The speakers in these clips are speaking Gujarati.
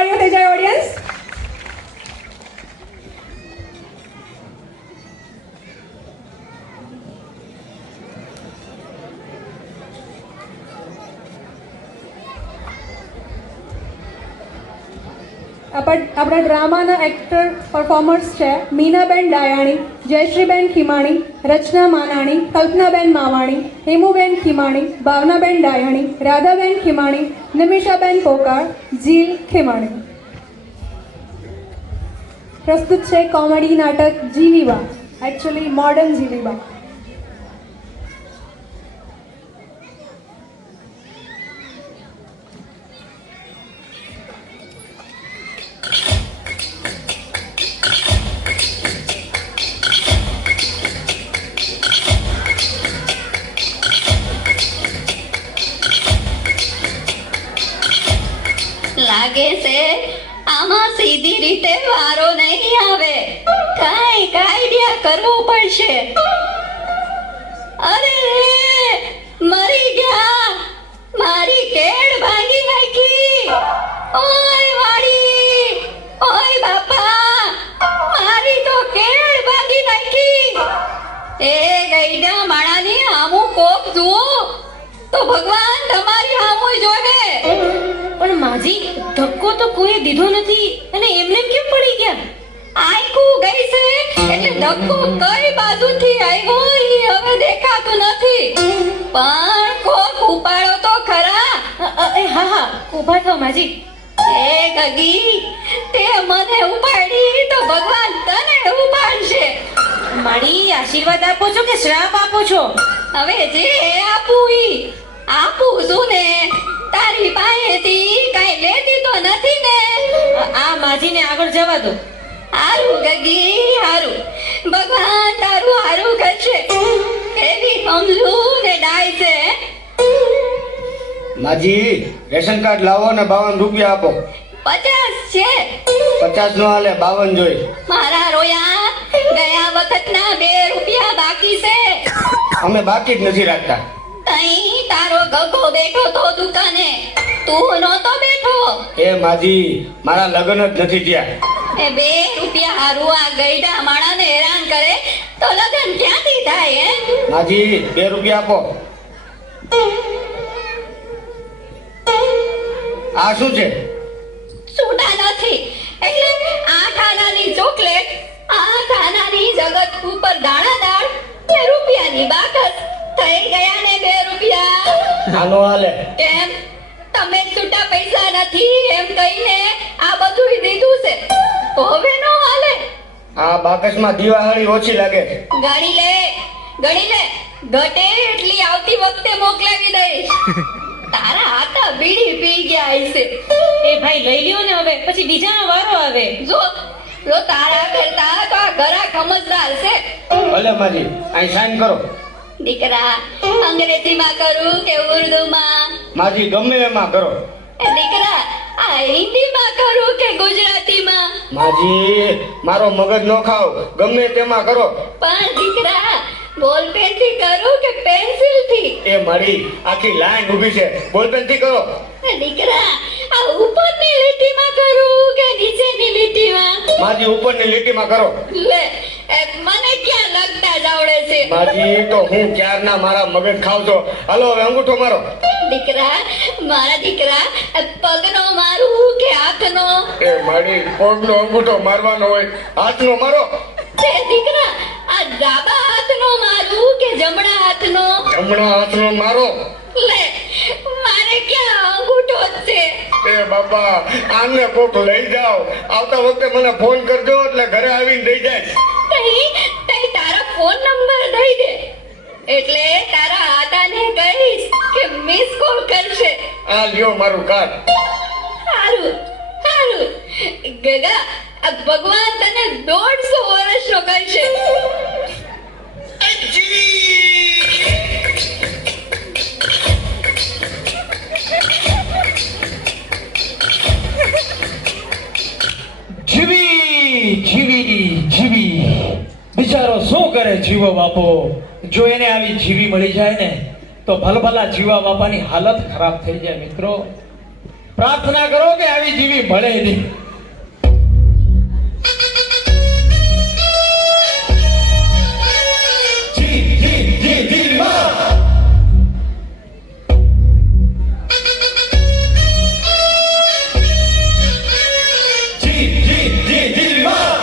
તાળીઓ થઈ જાય ઓડિયન્સ. આપણા ડ્રામાના એક્ટર પરફોર્મર્સ છે મીનાબેન ડાયાણી, જયશ્રીબેન ખીમાણી, રચના માનાણી, કલ્પનાબેન માવાણી, હેમુબેન ખીમાણી, ભાવનાબેન ડાયાણી, રાધાબેન ખીમાણી, નિમિષાબેન કોકાળ, જીલ ખીમાણી. પ્રસ્તુત છે કોમેડી નાટક જીવીબા, એકચ્યુઅલી મોડર્ન જીવીબા. લાગે છે આમાં સીધી રીતે વારો નહીં આવે, કાંઈક આઈડિયા કરવો પડશે. અરે મરી ગયા, મારી કેળ ભાંગી નાખી. ઓય વાડી, ઓય બાપા, મારી તો કેળ ભાંગી નાખી. એ ગઈડા માણાની આમું કોક જુઓ તો ભગવાન તમારી આમું જોહે. પણ માજી, ધક્કો તો કોઈ દીધો નથી અને એમને કેમ પડી ગયા? આયકું ગઈ છે એટલે ધક્કો કઈ બાજુથી આવ્યો ઈ હવે દેખાતું નથી. પણ કોક ઉપાડો તો ખરા. હા હા, ઊભા થાઓ માજી. એ ગગી, તે મને ઉપાડી તો ભગવાન તને ઉપાડશે. મારી આશીર્વાદ આપો છો કે શ્રાપ આપો છો? હવે જે આપું ઈ આપું છું ને, તારી પાસેથી કઈ લેતી તો નથી ને. આ માજીને આગળ જવા દો. હારું ગગી હારું, ભગવાન તારું હારું કરશે. કેવી કમલું ને ડાય છે. માજી, રેશન કાર્ડ લાવો ને 52 રૂપિયા આપો. 50 છે. 50 નો હાલે, 52 જોઈ. મારા રોયા, ગયા વખતના 2 રૂપિયા બાકી છે. અમે બાકી જ નથી રાખતા. તઈ તારો ગગો બેઠો તો દુકાને, તું નહોતો બેઠો. એ માજી, મારા લગ્ન જ નથી થયા. એ 2 રૂપિયા હારું આ ગઈડા માણાને હેરાન કરે તો લગન ક્યાંથી થાય હે? માજી, 2 રૂપિયા આપો. આ શું છે? છૂટા નથી એટલે 8 આનાની ચોકલેટ, 8 આનાની જગત ઉપર દાણાદાર, 2 રૂપિયાની બાકસ. થઈ ગયા ને 2 રૂપિયા. આનો હાલે. કેમ તમે છૂટા પૈસા નથી એમ કહીને આ બધું દીધું છે, તો હવે નો હાલે. આ બાકસમાં દીવાહળી ઓછી લાગે. ગણી લે, ગણી લે, ઘટે એટલી આવતી વખતે મોકલાવી દઈશ. તારા હાથા બીડી પી ગયા હશે. એ ભાઈ લઈ લ્યો ને, હવે પછી બીજાનો વારો આવે. જો જો તારા કરતા તો આ ઘરા સમજદાર છે. ભલે માજી, અહીં સાઈન કરો. દીકરા, અંગ્રેજીમાં કરું કે ઉર્દુમાં? માજી, ગમે એમાં કરો. એ દીકરા, આ હિન્દીમાં કરું કે ગુજરાતીમાં? માજી, મારો મગજ નો ખાવ, ગમે તેમાં કરો. પણ દીકરા, બોલપેન થી કરું કે પેન્સિલ થી? એ મારી આખી લાઈન ઊભી છે, બોલપેન થી કરો. દીકરા, આ ઉપરની લીટીમાં કરું કે નીચેની લીટીમાં? માજી, ઉપરની લીટીમાં કરો. લે, મને ક્યાં લગતા જ આવડે છે. માજી, તો હું ક્યારના મારા મગજ ખાવ છો. હાલો હવે અંગૂઠો મારો. દીકરા, મારા દીકરા, પગનો મારું કે હાથનો? એ મારી, પગનો અંગૂઠો મારવાનો હોય, હાથનો મારો. તે દીકરા, આ ડાબા હાથનો મારું કે જમણા હાથનો? જમણા હાથનો મારો. લે, મારે ક્યાં અંગૂઠો જ છે. એ બાપા, આને કોક લઈ જાઓ. આવતા વખતે મને ફોન કરજો એટલે ઘરે આવીને દઈ જાય. તઈ તારા ફોન નંબર દઈ દે એટલે તારા આતાને કહીશ કે મિસ કોલ કરશે. આ લ્યો મારું કાર્ડ. સારું સારું ગગા, આ ભગવાન તને 150 વર્ષનો કરશે. જીવી જીવી જીવી, બિચારો શું કરે જીવો બાપો. જો એને આવી જીવી મળી જાય ને તો ભલભલા જીવા બાપાની હાલત ખરાબ થઈ જાય મિત્રો. પ્રાર્થના કરો કે આવી જીવી મળે નહીં. જી જી જી જી માં. જી જી જી જી માં.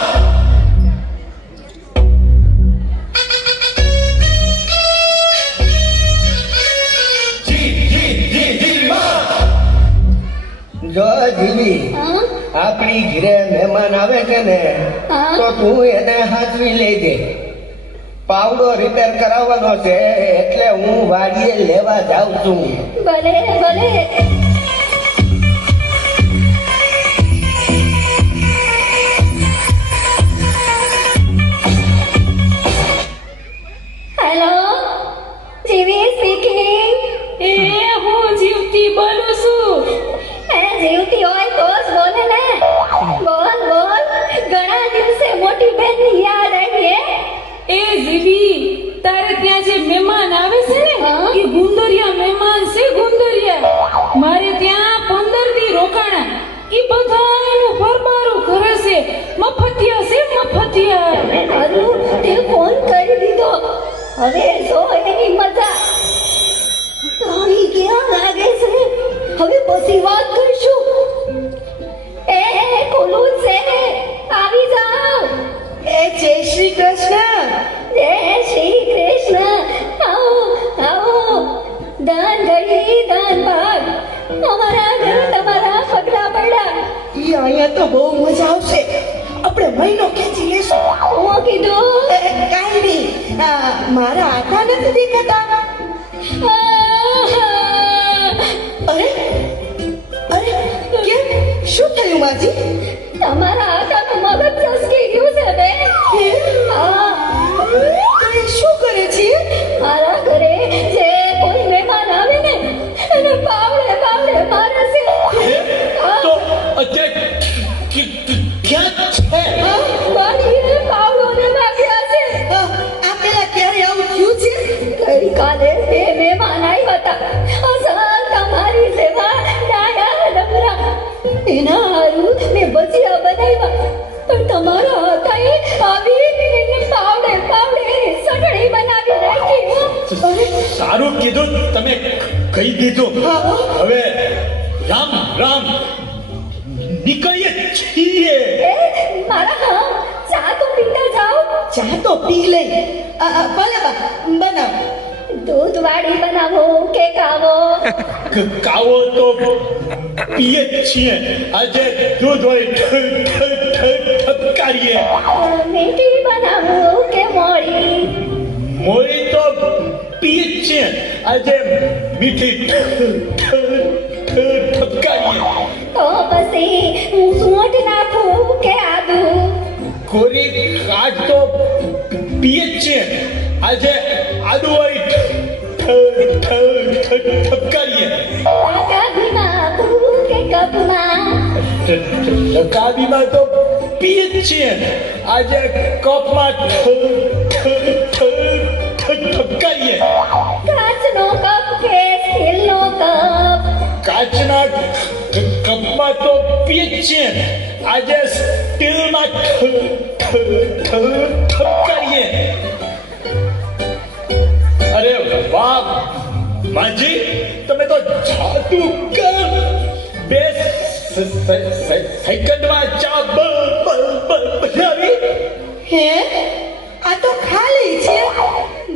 જી જી જી જી માં. જો જીવી હા? આપણી ઘરે મહેમાન આવે છે ને હા? તો તું એને હાથવી લેજે. પાવડો રિપેર કરાવવાનો છે એટલે હું વાડીએ લેવા જાઉં છું. ભલે ભલે. હેલો, જીવી સ્પીકિંગ. એ હું જીવતી બોલું છું. એ જીવતી હોય તો જ બોલે ને. બોલ બોલ. ઘણા દિવસે મોટી બેનની યાદ આવી હે? એ જીવી, તારે ત્યાં જે મહેમાન આવે છે ને હા? એ ગુંદરિયા મહેમાન છે, ગુંદરિયા. મારે ત્યાં 15 દી રોકાણા. ઈ બધાનું ભરમારું કરે છે. મફતિયા છે, મફતિયા. અરુ, તે ફોન કરી દીધો. હવે જો એની મજા. રાણી ક્યાં લાગે છે? હવે પછી વાત કરશું. એ ખોલું છે. આવી જાઓ. એ જય શ્રી કૃષ્ણ. જય શ્રી કૃષ્ણ. આવો આવો. દાન ગળી દાન ભાગ. અમારા ઘરે તમારા પગલા પડ્યા. ઈ અહીંયા તો બહુ મજા આવશે. આપણે મહિનો ખેંચી લેશું. હું કીધું. કાંઈ નહીં. મારા આટા નથી દેખાતા. અરે અરે કેમ શું થયું માજી? તમારા આટાનું મગજ ચસકી ગયું છે બે. હા. તો એ શું કરે છે? મારા ઘરે જે કોઈ મહેમાન આવે ને એને પાવડે પાવડે મારે છે. તો અત્યારે ક્યાં છે? મારીએ પાવડોને માર્યા છે. આ પેલા ક્યારે આવું થયું છે? ગઈકાલે બે મહેમાન આવ્યા હતા. અસલ તમારી જેવા ડાયા ડમરા. એના હારું મેં ભજીયા બનાવ્યા. પણ તમારા હાથે આવી એને પાવડે પાવડે સટણી બનાવી નાખી. સારું કીધું તમે કહી દીધું. હવે રામ રામ નીકળીએ છીએ. એ, મારા ચા તો પીતા જાઓ. ચા તો પી લઈ. ભલે બા બનાવ. દૂધ વાળી બનાવો કે કાવો? કાવો તો પીએ જ છીએ. આજે દૂધ વાળી ઠપકારીએ. મીઠી બનાવો કે મોળી? મોરી તો પીએ જ છીએ. આજે મીઠી ઠપકારીએ. તો પછી હું સૂંઠ નાખું કે આદુ? કોરી કાચ તો પીએ જ છીએ. આજે આદુ વાળી ઠપકારીએ. કાબીમાં આપું કે કપમાં? કાબીમાં તો પીએ જ છીએ. આજે કપમાં ઠપકારીએ. કાચનો કપ કે સ્ટીલનો કપ? કાચના કપમાં તો પીએ જ છીએ. આજે સ્ટીલમાં ઠપકારીએ. અરે વાહ માજી, તમે તો જાદુગર. બે સેકન્ડમાં ચા બનાવી. હે આ તો ખાલી છે.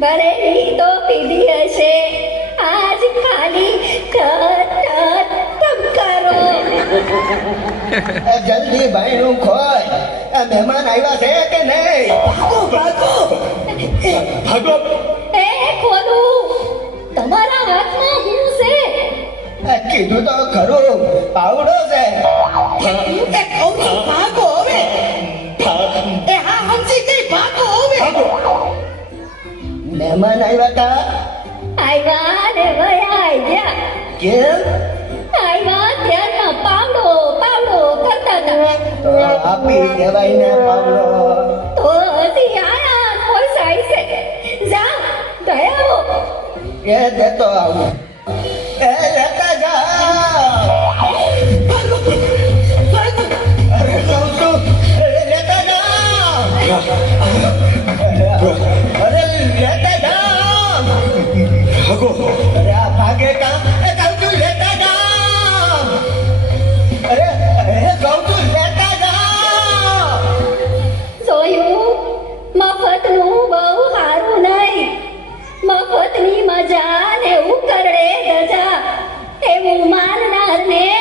ભરેલી તો પીધી હશે. આજ ખાલી ટપકારો. જલ્દી ભાઈનું ખોય. આ મહેમાન આવ્યા છે કે નહીં? ભાગો. ભાગો. એ ખોલું. તમારા હાથમાં શું છે? કીધું તો ખરું, પાવડો છે. એ કહું છું ભાગો હવે. એ હા સમજી ગઈ. ભાગો હવે. મહેમાન આવ્યા તા આવ્યા ને વયા ગયા. કેમ? આવ્યા ત્યારના પાવડો પાવડો કરતા હતા. તો આપી દેવાય ને પાવડો. તો હજી આયા પોસાય છે. જા ગયા હો. એ દેતો આવું. એ લેતા જાઓ. અને